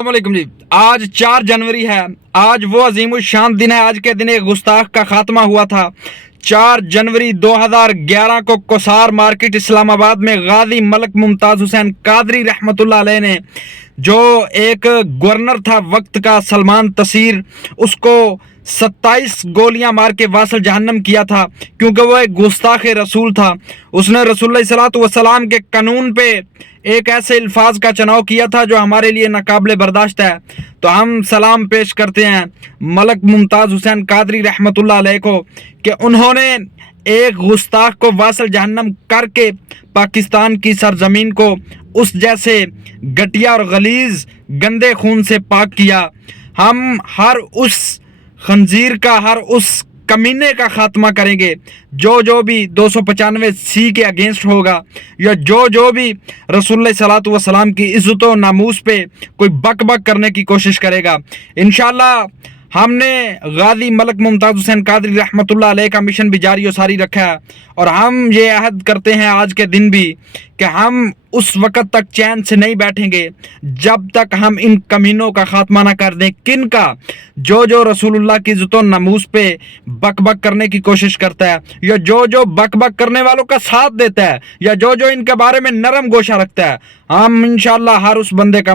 वालेकुम जी। आज 4 जनवरी है। आज वो अजीम शान दिन है। आज के दिन एक गुस्ताख का खात्मा हुआ था। 4 जनवरी 2011 को कोसार मार्केट इस्लामाबाद में गाजी मलक मुमताज़ हुसैन कादरी रहमतुल्लाह अलैह ने, जो एक गवर्नर था वक्त का सलमान तसीर, उसको 27 गोलियां मार के वासल जहन्नम किया था, क्योंकि वो एक गुस्ताख रसूल था। उसने रसूलुल्लाह सल्लल्लाहु अलैहि वसल्लम के कानून पे एक ऐसे अल्फाज का चुनाव किया था जो हमारे लिए नाकाबिले बर्दाश्त है। तो हम सलाम पेश करते हैं मलक मुमताज़ हुसैन कादरी रहमतुल्लाह अलैह को कि उन्होंने एक गुस्ताख को वासल जहन्नम करके पाकिस्तान की सरजमीन को उस जैसे घटिया और गलीज गंदे खून से पाक किया। हम हर उस खंजीर का, हर उस कमीने का खात्मा करेंगे जो भी 295C के अगेंस्ट होगा, या जो भी रसूलुल्लाह सल्लल्लाहु अलैहि वसल्लम की इज्जत और नामूस पे कोई बक बक करने की कोशिश करेगा। इंशाअल्लाह हमने गाजी मलक मुमताज़ हुसैन कादरी रहमतुल्लाह अलैह का मिशन भी जारी और सारी रखा है, और हम ये अहद करते हैं आज के दिन भी कि हम उस वक़्त तक चैन से नहीं बैठेंगे जब तक हम इन कमीनों का खात्मा ना कर दें। किन का? जो रसूलुल्लाह की इज्जत और नामूस पे बक बक करने की कोशिश करता है, या जो बक बक करने वालों का साथ देता है, या जो इनके बारे में नरम गोशा रखता है। हम इंशाअल्लाह हर उस बंदे का